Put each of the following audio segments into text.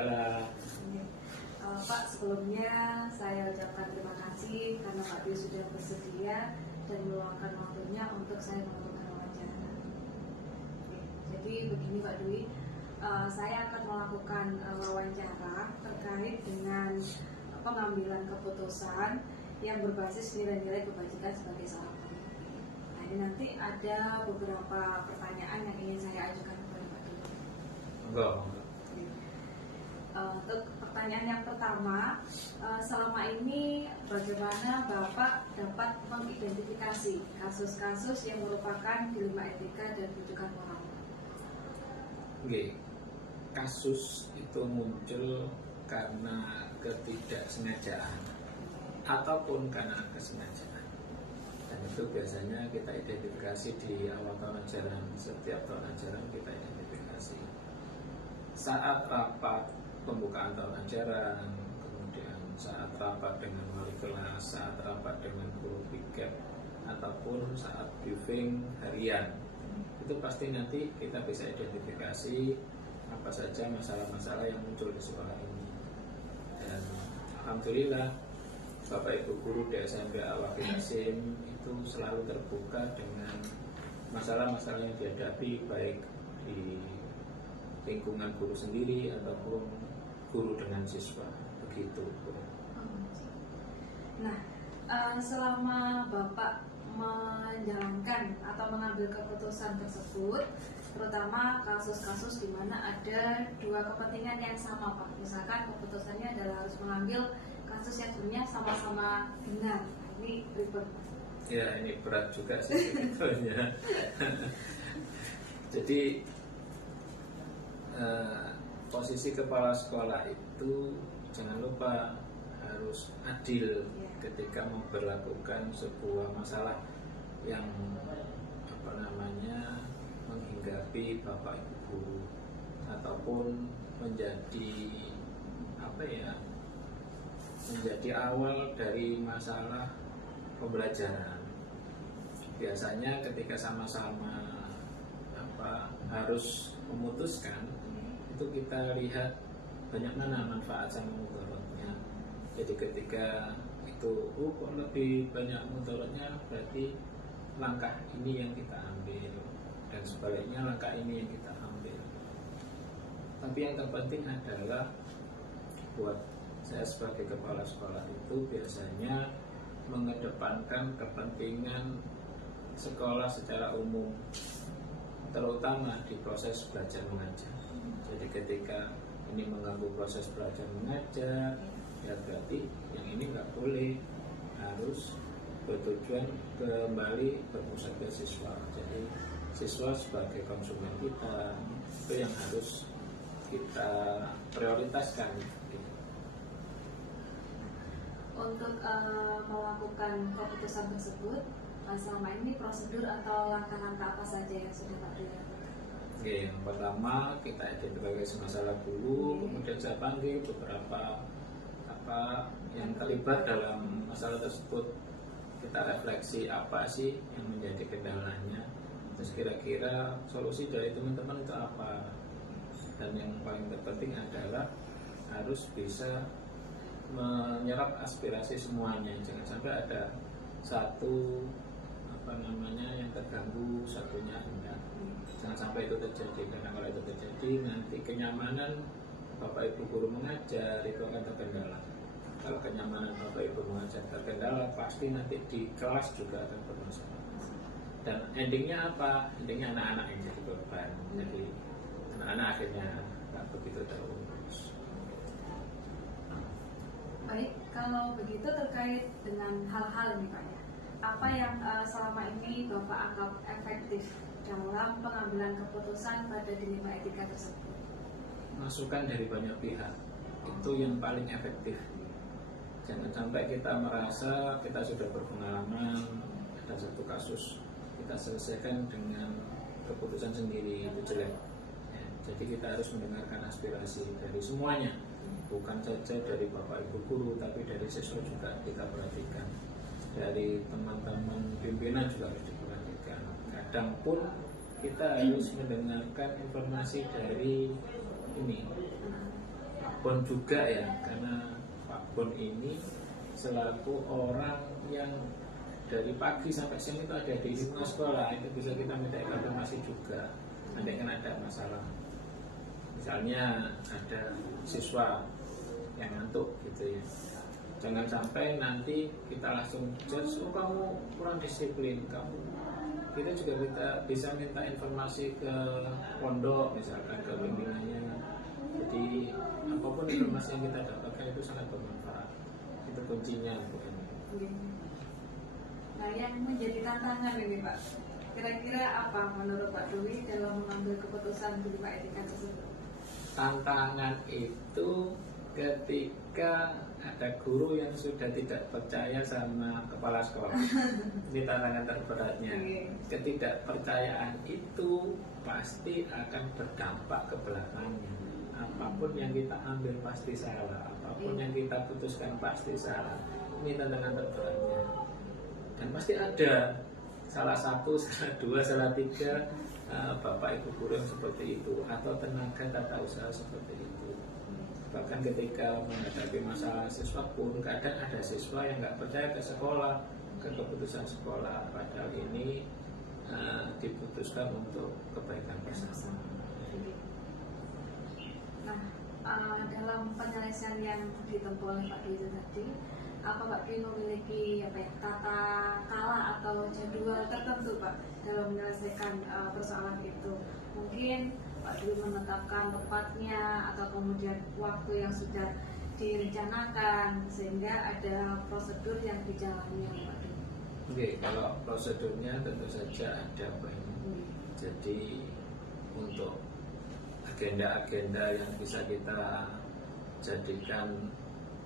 Waalaikumsalam. Pak, sebelumnya saya ucapkan terima kasih karena Pak Dwi sudah bersedia dan meluangkan waktunya untuk saya melakukan wawancara. Jadi begini Pak Dwi, saya akan melakukan wawancara terkait dengan pengambilan keputusan yang berbasis nilai-nilai kebajikan sebagai seorang pemimpin. Nah, ini nanti ada beberapa pertanyaan yang ingin saya ajukan kepada Pak Dwi. Enggak. Untuk pertanyaan yang pertama, selama ini bagaimana Bapak dapat mengidentifikasi kasus-kasus yang merupakan dilema etika dan rujukan moral? Oke. Kasus itu muncul karena ketidaksengajaan ataupun karena kesengajaan. Dan itu biasanya kita identifikasi di awal tahun ajaran. Setiap tahun ajaran kita identifikasi. Saat rapat pembukaan tahun ajaran, kemudian saat rapat dengan wali kelas, saat rapat dengan guru piket, ataupun saat briefing harian, itu pasti nanti kita bisa identifikasi apa saja masalah-masalah yang muncul di sekolah ini. Dan alhamdulillah Bapak Ibu guru di SMP Al-Wafi Hasim itu selalu terbuka dengan masalah-masalah yang dihadapi baik di lingkungan guru sendiri ataupun guru dengan siswa, begitu. Nah, selama Bapak menjalankan atau mengambil keputusan tersebut, terutama kasus-kasus di mana ada dua kepentingan yang sama, Pak. Misalkan keputusannya adalah harus mengambil kasus yang sebenarnya sama-sama benar. Ini ribet. Ya, ini berat juga sih sebetulnya. Jadi posisi kepala sekolah itu jangan lupa harus adil ketika memperlakukan sebuah masalah yang menghinggapi bapak ibu guru ataupun menjadi menjadi awal dari masalah pembelajaran. Biasanya ketika sama-sama harus memutuskan, itu kita lihat banyak mana manfaat sama mudaratnya. Jadi ketika itu kok lebih banyak mudaratnya, berarti langkah ini yang kita ambil, dan sebaliknya langkah ini yang kita ambil. Tapi yang terpenting adalah buat saya sebagai kepala sekolah itu biasanya mengedepankan kepentingan sekolah secara umum, terutama di proses belajar mengajar. Jadi ketika ini mengganggu proses belajar mengajar, ya berarti yang ini nggak boleh, harus bertujuan kembali berpusat ke siswa. Jadi siswa sebagai konsumen kita itu yang harus kita prioritaskan. Untuk melakukan keputusan tersebut, selama ini prosedur atau langkah-langkah apa saja yang sudah Pak Dwi lakukan? Oke, yang pertama kita identifikasi masalah dulu, kemudian saya panggil beberapa yang terlibat dalam masalah tersebut. Kita refleksi apa sih yang menjadi kendalanya, terus kira-kira solusi dari teman-teman itu apa. Dan yang paling terpenting adalah harus bisa menyerap aspirasi semuanya, jangan sampai ada satu yang terganggu, satunya enggak. Jangan sampai itu terjadi, karena kalau itu terjadi nanti kenyamanan Bapak Ibu guru mengajar itu akan terkendala. Kalau kenyamanan Bapak Ibu mengajar terkendala, pasti nanti di kelas juga akan bermasalah. Dan endingnya apa? Endingnya anak-anak yang jadi korban. Jadi anak-anak akhirnya nggak begitu terurus. Baik, kalau begitu terkait dengan hal-hal ini Pak ya, apa yang selama ini Bapak anggap efektif dalam pengambilan keputusan pada dilema etika tersebut? Masukan dari banyak pihak itu yang paling efektif. Jangan sampai kita merasa kita sudah berpengalaman, ada satu kasus kita selesaikan dengan keputusan sendiri, itu jelek. Ya, jadi kita harus mendengarkan aspirasi dari semuanya, bukan saja dari Bapak Ibu guru, tapi dari siswa juga kita perhatikan, dari teman-teman pimpinan juga harus diperhatikan. Kadang pun kita harus mendengarkan informasi dari Bon juga ya, karena Pak Bon ini selaku orang yang dari pagi sampai siang itu ada di lingkungan sekolah, itu bisa kita minta informasi juga. Nanti kan ada masalah, misalnya ada siswa yang ngantuk gitu ya, jangan sampai nanti kita langsung judge, oh kamu kurang disiplin, kamu. Kita juga bisa minta informasi ke pondok, misalkan ke bimbingannya. Jadi apapun informasi yang kita dapatkan itu sangat bermanfaat. Itu kuncinya Bu Eni. Nah, yang menjadi tantangan ini Pak, kira-kira apa menurut Pak Dwi dalam mengambil keputusan berupa etika tersebut? Tantangan itu ketika ada guru yang sudah tidak percaya sama kepala sekolah. Ini tantangan terberatnya. Ketidakpercayaan itu pasti akan berdampak ke belakangnya. Apapun yang kita ambil pasti salah, apapun yang kita putuskan pasti salah. Ini tantangan terberatnya. Dan pasti ada salah satu, salah dua, salah tiga bapak ibu guru yang seperti itu, atau tenaga tata usaha seperti itu. Bahkan ketika menghadapi masalah siswa pun kadang ada siswa yang nggak percaya ke sekolah, ke keputusan sekolah, padahal ini diputuskan untuk kebaikan bersama. Nah, dalam penyelesaian yang ditempuh oleh Pak Dwi tadi, apa Pak Dwi memiliki kata kala atau jadwal tertentu Pak dalam menyelesaikan persoalan itu? Mungkin Pak Dwi menetapkan tepatnya atau kemudian waktu yang sudah direncanakan sehingga ada prosedur yang dijalani oleh Pak Dwi. Oke, kalau prosedurnya tentu saja ada Pak. Jadi untuk agenda-agenda yang bisa kita jadikan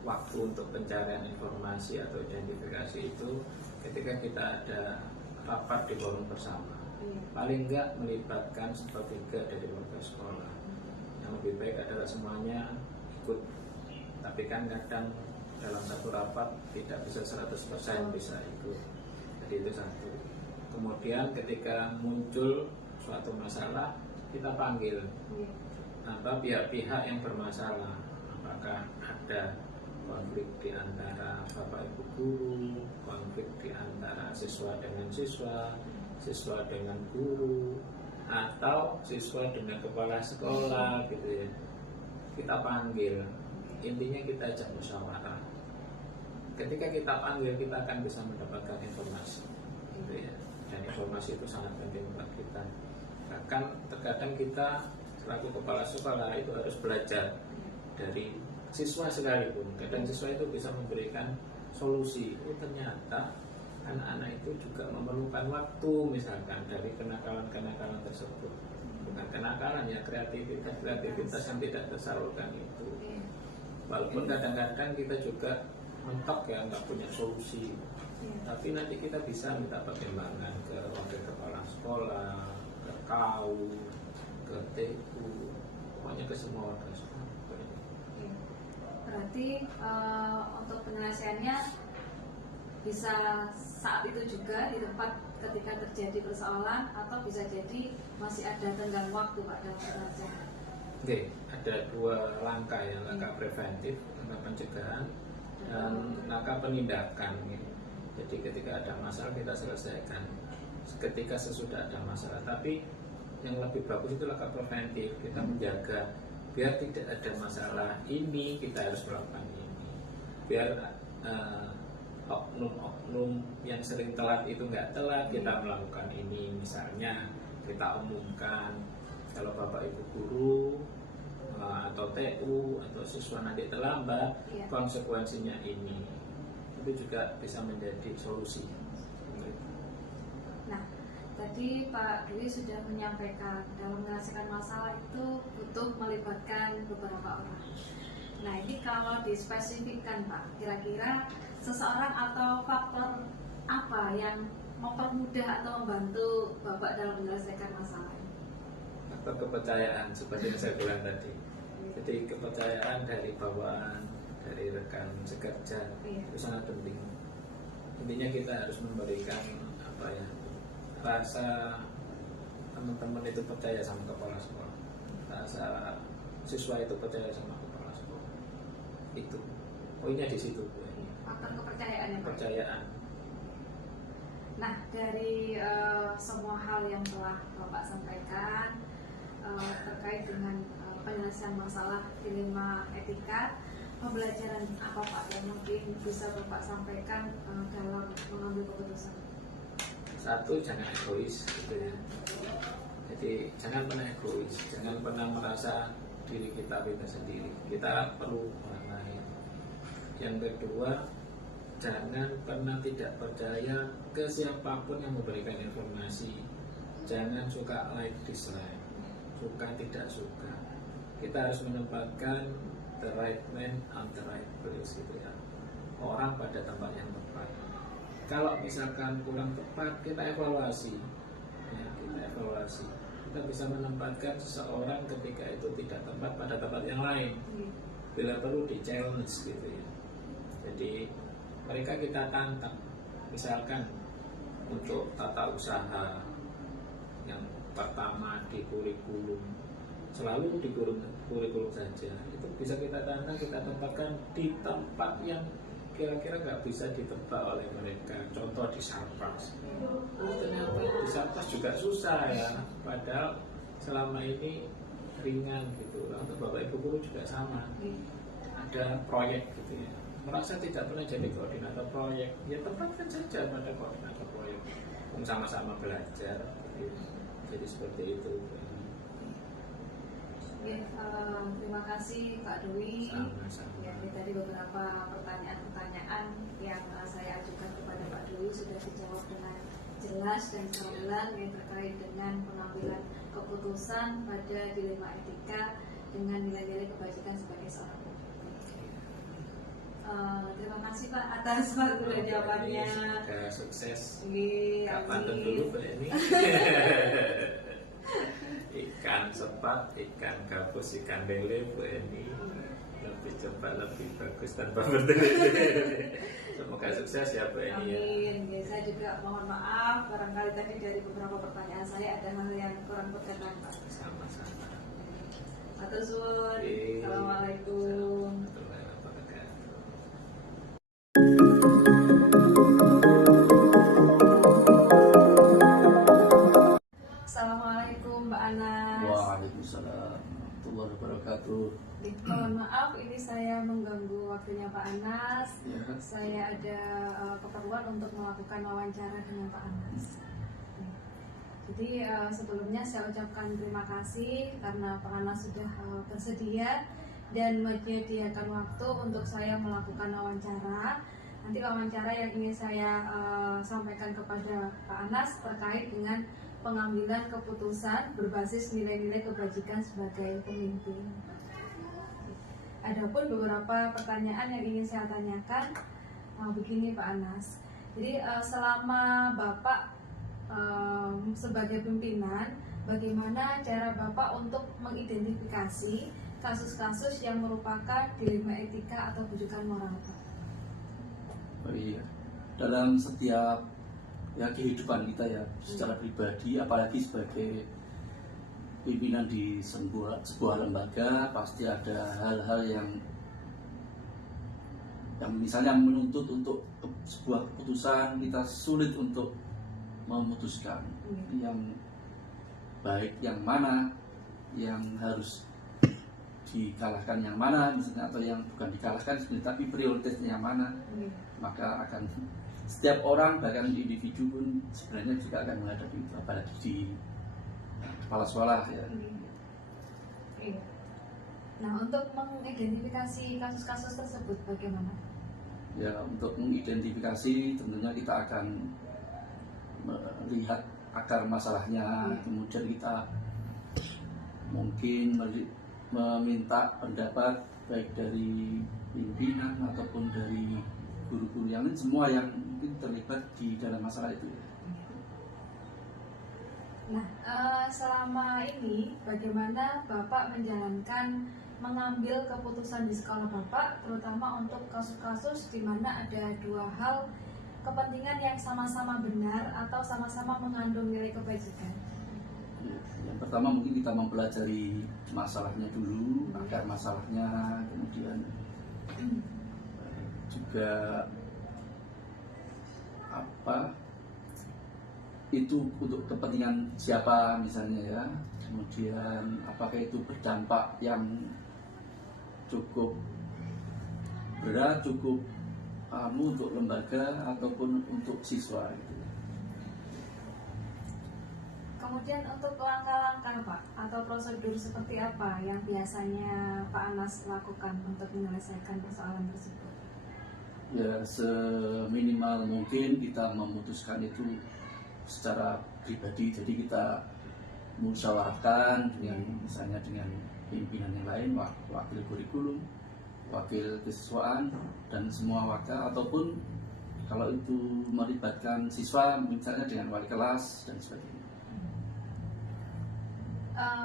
waktu untuk pencarian informasi atau identifikasi itu ketika kita ada rapat di forum bersama, paling enggak melibatkan sepertiga dari warga sekolah. Yang lebih baik adalah semuanya ikut, tapi kan kadang dalam satu rapat tidak bisa 100% bisa ikut. Jadi itu satu. Kemudian ketika muncul suatu masalah, kita panggil pihak-pihak yang bermasalah. Apakah ada konflik di antara bapak ibu guru, konflik di antara siswa dengan siswa, siswa dengan guru, atau siswa dengan kepala sekolah gitu ya. Kita panggil, intinya kita ajak musyawarah. Ketika kita panggil, kita akan bisa mendapatkan informasi gitu ya. Dan informasi itu sangat penting buat kita. Bahkan terkadang kita selaku kepala sekolah itu harus belajar dari siswa sekalipun. Kadang siswa itu bisa memberikan solusi. Oh ternyata anak-anak itu juga memerlukan waktu, misalkan dari kenakalan-kenakalan tersebut. Bukan kenakalan ya, kreativitas yang tidak tersalurkan itu. Walaupun kadang-kadang kita juga mentok ya, nggak punya solusi. Tapi nanti kita bisa minta pertimbangan ke wakil kepala sekolah, ke KAU, ke TU, pokoknya ke semua warga sekolah. Berarti untuk penyelesaiannya bisa saat itu juga di tempat ketika terjadi persoalan, atau bisa jadi masih ada tenggang waktu Pak dalam penyelesaian. Oke, ada dua langkah ya, langkah preventif, langkah pencegahan, dan langkah penindakan. Jadi ketika ada masalah kita selesaikan, ketika sesudah ada masalah. Tapi yang lebih bagus itu langkah preventif, kita menjaga biar tidak ada masalah ini, kita harus melakukan ini. Biar oknum-oknum yang sering telat itu nggak telat, kita melakukan ini. Misalnya kita umumkan kalau bapak ibu guru atau TU atau siswa nanti terlambat, konsekuensinya ini. Itu juga bisa menjadi solusi. Nah, tadi Pak Dwi sudah menyampaikan dalam menyelesaikan masalah itu butuh melibatkan beberapa orang. Nah, ini kalau dispesifikkan Pak, kira-kira seseorang atau faktor apa yang mempermudah atau membantu Bapak dalam menyelesaikan masalah ini? Faktor kepercayaan, seperti yang saya bilang tadi. Jadi kepercayaan dari bawaan, dari rekan sekerja itu sangat penting. Intinya kita harus memberikan rasa teman-teman itu percaya sama kepala sekolah, rasa siswa itu percaya sama kepala sekolah. poinnya di situ Bu. Faktor kepercayaan ya Pak. Kepercayaan. Nah, dari semua hal yang telah Bapak sampaikan terkait dengan penyelesaian masalah dilema etika, pembelajaran apa Pak yang mungkin bisa Bapak sampaikan dalam mengambil keputusan? Satu, jangan egois gitu ya. Jadi jangan pernah egois, jangan pernah merasa diri kita sendiri. Kita perlu orang lain. Yang kedua, jangan pernah tidak percaya ke siapapun yang memberikan informasi. Jangan suka like dislike, suka tidak suka. Kita harus menempatkan the right man on the right place gitu ya. Orang pada tempat yang tepat. Kalau misalkan kurang tepat, kita evaluasi. Ya, kita evaluasi. Kita bisa menempatkan seseorang ketika itu tidak tepat pada tempat yang lain. Bila perlu di challenge gitu ya. Jadi mereka kita tantang, misalkan untuk tata usaha yang pertama di kurikulum, selalu di kurikulum saja, itu bisa kita tantang, kita tempatkan di tempat yang kira-kira nggak bisa ditebak oleh mereka. Contoh di Sarpas, ternyata di Sarpas juga susah ya, padahal selama ini ringan gitu. Untuk Bapak Ibu guru juga sama, ada proyek gitu ya, merasa tidak pernah jadi koordinator proyek, ya tempatkan saja pada koordinator proyek, sama-sama belajar gitu. Jadi seperti itu. Ya, terima kasih Pak Dwi. Sama-sama. Ya, ini tadi beberapa pertanyaan-pertanyaan yang saya ajukan kepada Pak Dwi sudah dijawab dengan jelas dan gamblang yang terkait dengan pengambilan keputusan pada dilema etika dengan nilai-nilai kebajikan sebagai seorang terima kasih Pak atas waktu dan jawabannya. Semoga sukses. Kapan dulu Pak ini? Ikan sepat, ikan gabus, ikan lele Bu Eni lebih cepat, lebih bagus tanpa bertele. Semoga sukses ya Bu Eni. Amin. Ya, saya juga mohon maaf barangkali tadi dari beberapa pertanyaan saya ada hal yang kurang berkenan Pak. Sama-sama. Atur suwun. Assalamualaikum. Assalamualaikum Mbak Anas. Waalaikumsalam warahmatullahi wabarakatuh. Mohon maaf ini saya mengganggu waktunya Pak Anas. Ya. Saya ada keperluan untuk melakukan wawancara dengan Pak Anas. Jadi sebelumnya saya ucapkan terima kasih karena Pak Anas sudah bersedia dan menyediakan waktu untuk saya melakukan wawancara. Nanti wawancara yang ingin saya sampaikan kepada Pak Anas terkait dengan pengambilan keputusan berbasis nilai-nilai kebajikan sebagai pemimpin. Adapun beberapa pertanyaan yang ingin saya tanyakan, begini Pak Anas. Jadi selama Bapak sebagai pimpinan, bagaimana cara Bapak untuk mengidentifikasi kasus-kasus yang merupakan dilema etika atau bujukan moral? Oh iya, dalam setiap kehidupan kita ya secara pribadi, apalagi sebagai pimpinan di sebuah lembaga, pasti ada hal-hal yang misalnya menuntut untuk sebuah keputusan kita sulit untuk memutuskan yang baik yang mana, yang harus dikalahkan yang mana misalnya, atau yang bukan dikalahkan sebenarnya tapi prioritasnya yang mana. Maka akan setiap orang bahkan individu pun sebenarnya juga akan menghadapi itu, apalagi di kepala sekolah ya. Nah, untuk mengidentifikasi kasus-kasus tersebut bagaimana? Ya, untuk mengidentifikasi tentunya kita akan melihat akar masalahnya, kemudian kita mungkin meminta pendapat baik dari pimpinan ataupun dari guru-guru yang lain, semua yang mungkin terlibat di dalam masalah itu. Nah, selama ini bagaimana Bapak menjalankan mengambil keputusan di sekolah Bapak, terutama untuk kasus-kasus di mana ada dua hal kepentingan yang sama-sama benar atau sama-sama mengandung nilai kebajikan? Yang pertama mungkin kita mempelajari masalahnya dulu, akar masalahnya, kemudian juga apa itu untuk kepentingan siapa misalnya ya, kemudian apakah itu berdampak yang cukup berat, cukup untuk lembaga ataupun untuk siswa gitu. Kemudian untuk langkah-langkah Pak atau prosedur seperti apa yang biasanya Pak Anas lakukan untuk menyelesaikan persoalan tersebut? Ya seminimal mungkin kita memutuskan itu secara pribadi, jadi kita musyawarahkan dengan misalnya dengan pimpinan yang lain, wakil kurikulum, wakil kesiswaan dan semua wakil, ataupun kalau itu melibatkan siswa misalnya dengan wali kelas dan sebagainya.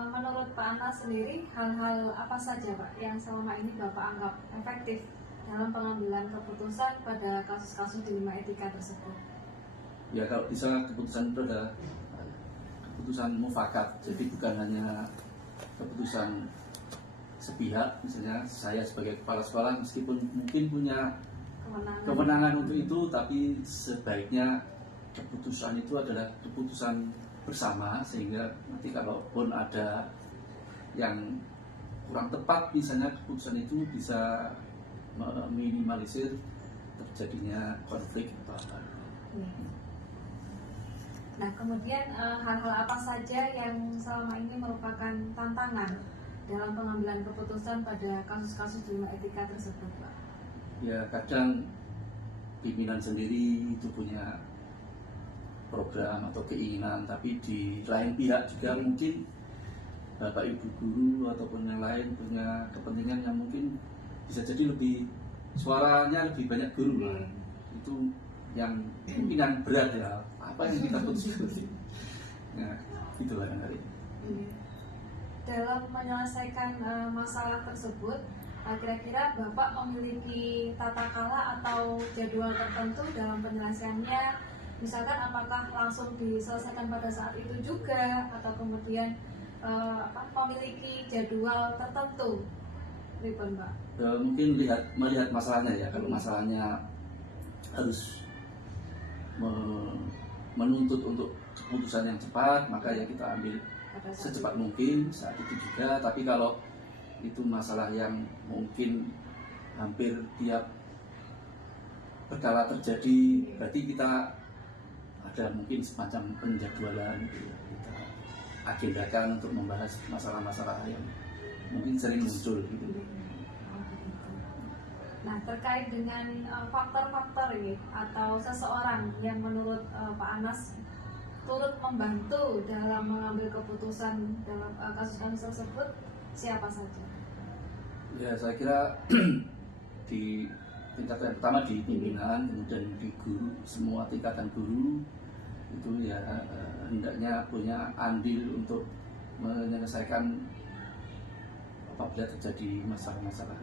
Menurut Pak Anas sendiri, hal-hal apa saja Pak yang selama ini Bapak anggap efektif dalam pengambilan keputusan pada kasus-kasus dilema etika tersebut? Ya kalau bisa keputusan itu adalah keputusan mufakat, jadi bukan hanya keputusan sepihak. Misalnya saya sebagai kepala sekolah meskipun mungkin punya kewenangan untuk itu, tapi sebaiknya keputusan itu adalah keputusan bersama, sehingga nanti kalaupun ada yang kurang tepat misalnya keputusan itu bisa meminimalisir terjadinya konflik atau apa. Nah kemudian hal-hal apa saja yang selama ini merupakan tantangan dalam pengambilan keputusan pada kasus-kasus dilema etika tersebut Pak? Ya kadang pimpinan sendiri itu punya program atau keinginan, tapi di lain pihak juga mungkin Bapak Ibu guru ataupun yang lain punya kepentingan yang mungkin bisa jadi lebih suaranya lebih banyak guru lah. Itu yang mungkin yang berat ya, apa yang kita putuskan. Nah itulah yang hari. Dalam menyelesaikan masalah tersebut, kira-kira Bapak memiliki tata cara atau jadwal tertentu dalam penyelesaiannya? Misalkan apakah langsung diselesaikan pada saat itu juga, atau kemudian memiliki jadwal tertentu, Ribon Pak? Mungkin melihat masalahnya ya. Kalau masalahnya harus menuntut untuk keputusan yang cepat, maka ya kita ambil secepat mungkin saat itu juga. Tapi kalau itu masalah yang mungkin hampir tiap berkala terjadi, berarti kita ada mungkin semacam penjadwalan gitu ya, kita agendakan untuk membahas masalah-masalah yang mungkin sering muncul gitu. Nah terkait dengan faktor-faktor ini atau seseorang yang menurut Pak Anas turut membantu dalam mengambil keputusan dalam kasus-kasus tersebut, siapa saja? Ya saya kira di tingkatan pertama di pimpinan, kemudian di guru, semua tingkatan guru itu ya hendaknya punya andil untuk menyelesaikan apabila terjadi masalah-masalah.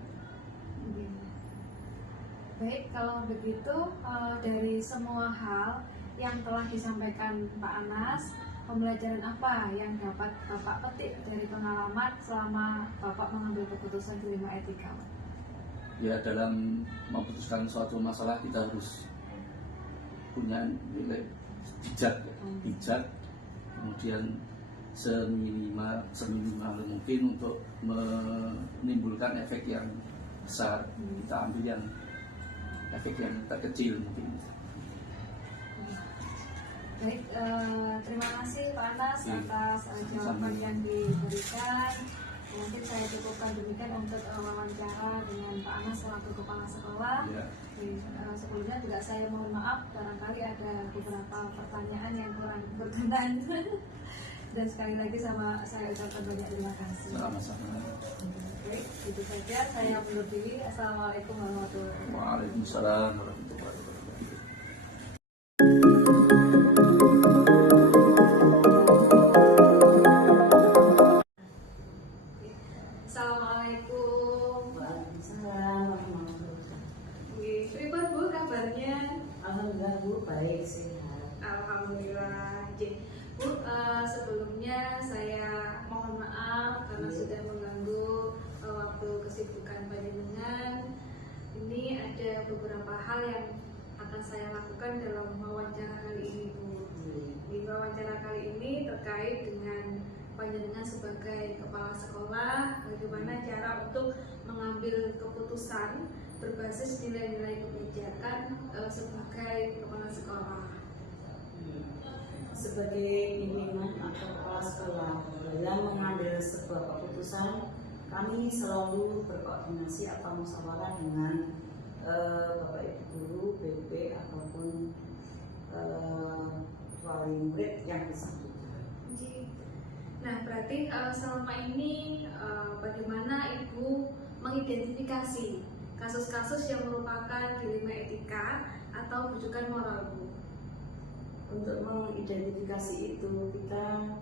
Baik, kalau begitu dari semua hal yang telah disampaikan Pak Anas, pembelajaran apa yang dapat Bapak petik dari pengalaman selama Bapak mengambil keputusan dilema etika? Ya dalam memutuskan suatu masalah kita harus punya nilai bijak, kemudian seminimal mungkin untuk menimbulkan efek yang besar. Kita ambil yang efek yang terkecil mungkin. Baik, terima kasih Pak Anas atas jawaban yang diberikan. Mungkin saya cukupkan demikian untuk wawancara dengan Pak Anas selaku kepala sekolah. Ya. Sebelumnya juga saya mohon maaf barangkali ada beberapa pertanyaan yang kurang berkenan. Dan sekali lagi saya ucapkan banyak terima kasih. Sama-sama. Baik, itu saja saya undur diri. Assalamualaikum warahmatullahi wabarakatuh. Waalaikumsalam warahmatullahi wabarakatuh. Assalamualaikum. Waalaikumsalam warahmatullahi wabarakatuh. Pripun Bu kabarnya? Alhamdulillah Bu, baik sehat. Alhamdulillah. Bu, sebelumnya saya mohon maaf karena sudah mengganggu waktu kesibukan panjenengan. Ini ada beberapa saya lakukan dalam wawancara kali ini, Bu. Di wawancara kali ini terkait dengan panjenengan sebagai kepala sekolah, bagaimana cara untuk mengambil keputusan berbasis nilai-nilai kebijakan sebagai kepala sekolah. Sebagai pimpinan atau kepala sekolah dalam mengambil sebuah keputusan, kami selalu berkoordinasi atau musyawarah dengan Bapak Ibu guru, BP ataupun wali murid yang bersangkutan. Nah, berarti selama ini bagaimana Ibu mengidentifikasi kasus-kasus yang merupakan dilema etika atau bujukan moral, Bu? Untuk mengidentifikasi itu kita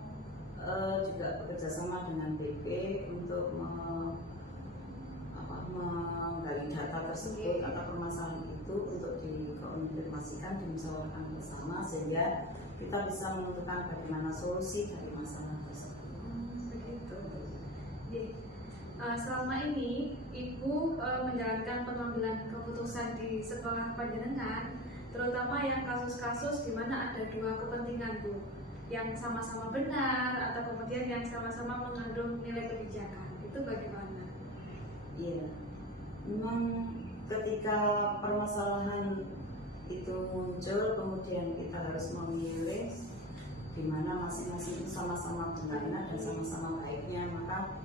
juga bekerjasama dengan BP untuk menggali data tersebut atau permasalahan itu untuk dikonfirmasikan, dimusyawarahkan bersama sehingga kita bisa menentukan bagaimana solusi dari masalah tersebut. Begitu. Selama ini Ibu menjalankan pengambilan keputusan di sekolah panjenengan, terutama yang kasus-kasus di mana ada dua kepentingan, Bu, yang sama-sama benar atau kemudian yang sama-sama mengandung nilai kebijakan. Itu bagaimana? Iya, memang ketika permasalahan itu muncul, kemudian kita harus memilih di mana masing-masing itu sama-sama benarnya dan sama-sama baiknya. Maka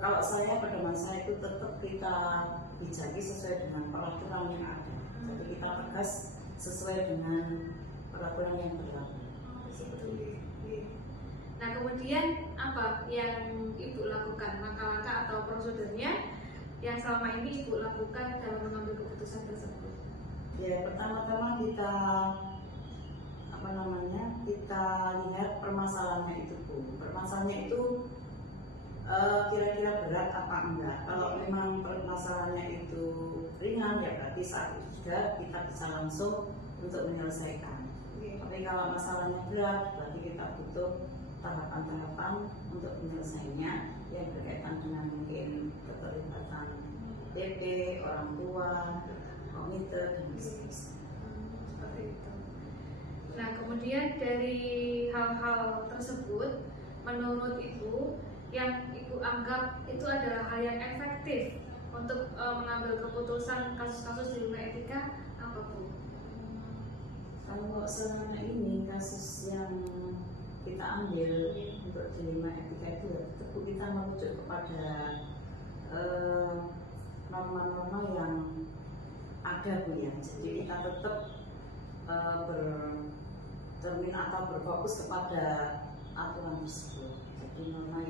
kalau saya pedoman saya itu tetap kita bijaki sesuai dengan peraturan yang ada. Jadi kita tegas sesuai dengan peraturan yang berlaku. Nah, kemudian apa yang Ibu lakukan, langkah-langkah atau prosedurnya yang selama ini Ibu lakukan dalam mengambil keputusan tersebut? Ya, pertama-tama kita kita lihat permasalahannya itu, Bu. Permasalahannya itu kira-kira berat apa enggak. Kalau memang permasalahannya itu ringan, ya berarti saat itu juga kita bisa langsung untuk menyelesaikan. Tapi kalau masalahnya berat, berarti kita butuh tahapan-tahapan untuk menyelesaikannya yang berkaitan dengan mungkin keterlibatan BP, orang tua, komite, dan sebagainya. Seperti itu. Nah, kemudian dari hal-hal tersebut, menurut Ibu, yang Ibu anggap itu adalah hal yang efektif untuk mengambil keputusan kasus-kasus dilema etika, apa, Bu? Kalau selama ini kasus yang kita ambil untuk dilema etika itu ya tetap kita merujuk kepada norma-norma yang ada, Bu, ya. Jadi kita tetap bercermin atau berfokus kepada aturan tersebut. Jadi norma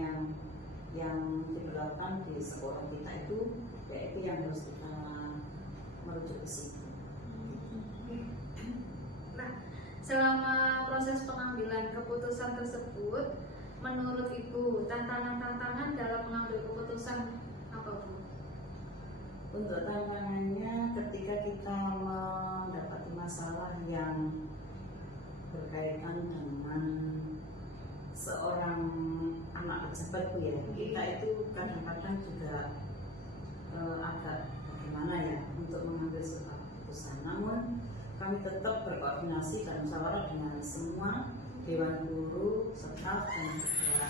yang diberlakukan di sekolah kita itu yaitu yang harus kita merujuk ke situ. Nah, selama proses pengambilan keputusan tersebut, menurut Ibu tantangan-tantangan dalam mengambil keputusan apa, Bu? Untuk tantangannya ketika kita mendapati masalah yang berkaitan dengan seorang anak pejabat, Bu, ya, kita itu kadang-kadang juga agak bagaimana ya untuk mengambil sebuah keputusan. Namun kami tetap berkoordinasi dan musyawarah dengan semua dewan guru, staf dan juga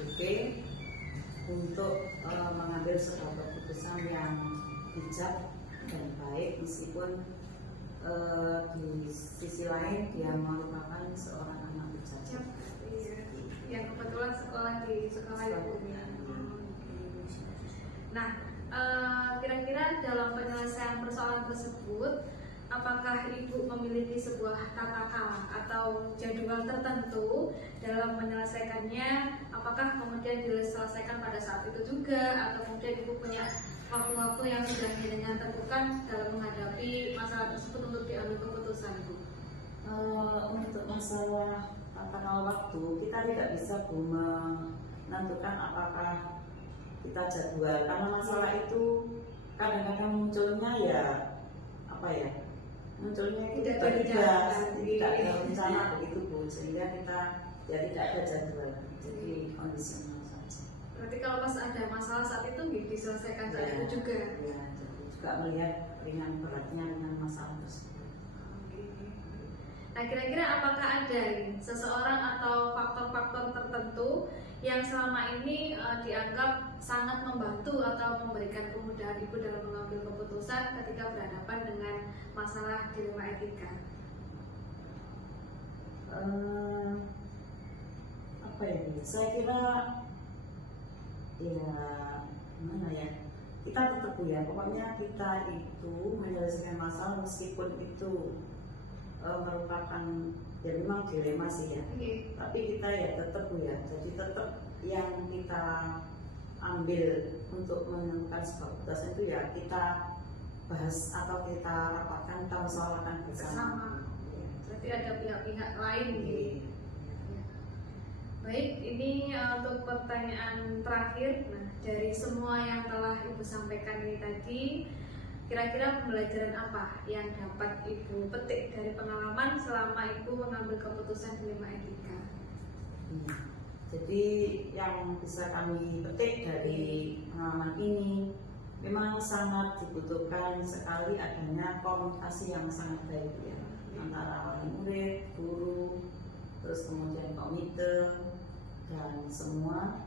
BP untuk mengambil sebuah keputusan yang bijak dan baik meskipun di sisi lain dia merupakan seorang anak pejabat. Yang kebetulan sekolah di sekolah Ibu. Nah, kira-kira dalam penyelesaian persoalan tersebut, apakah Ibu memiliki sebuah tata cara atau jadwal tertentu dalam menyelesaikannya? Apakah kemudian diselesaikan pada saat itu juga, atau kemudian Ibu punya waktu-waktu yang sudah dengan tentukan dalam menghadapi masalah tersebut untuk diambil keputusan, Bu? Untuk masalah tata waktu, kita tidak bisa, Bu, menentukan apakah kita jadwal, karena masalah itu kadang-kadang munculnya ya apa ya, munculnya itu tiba-tiba, tidak ada rencana begitu, Bu, sehingga kita ya tidak ada jadwal, jadi kondisional saja. Berarti kalau pas ada masalah saat itu diselesaikan saat itu juga. Ya, jadi juga melihat ringan beratnya dengan masalah tersebut. Nah, kira-kira apakah ada seseorang atau faktor-faktor tertentu yang selama ini dianggap sangat membantu atau memberikan kemudahan Ibu dalam mengambil keputusan ketika berhadapan dengan masalah dilema etika? Apa ya? Saya kira ya gimana ya? Kita tetap ya, pokoknya kita itu menyelesaikan masalah meskipun itu merupakan ya memang dilema sih ya. Tapi kita ya tetap ya, jadi tetap yang kita ambil untuk menentukan sebuah keputusan itu ya kita bahas atau kita rapatkan, kita musyawarahkan bersama. Ya. Berarti ada pihak-pihak lain gitu. Baik, ini untuk pertanyaan terakhir. Nah, dari semua yang telah Ibu sampaikan ini tadi, kira-kira pembelajaran apa yang dapat Ibu petik dari pengalaman selama Ibu mengambil keputusan dilema etika? Jadi yang bisa kami petik dari pengalaman ini, memang sangat dibutuhkan sekali adanya komunikasi yang sangat baik ya, antara wali murid, guru, terus kemudian komite dan semua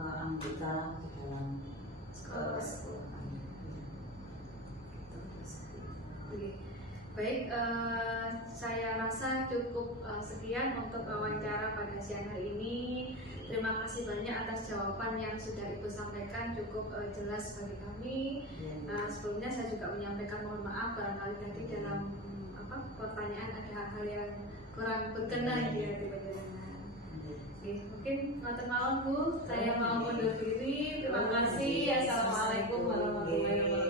anggota di dalam sekolah. Baik, saya rasa cukup sekian untuk wawancara pada siang hari ini. Terima kasih banyak atas jawaban yang sudah Ibu sampaikan, cukup jelas bagi kami. Sebelumnya saya juga menyampaikan mohon maaf barangkali tadi dalam pertanyaan ada hal-hal yang kurang berkenan di hati panjenengan. Mungkin matur malam Bu, saya mau mundur diri. Terima kasih. Assalamualaikum warahmatullahi wabarakatuh.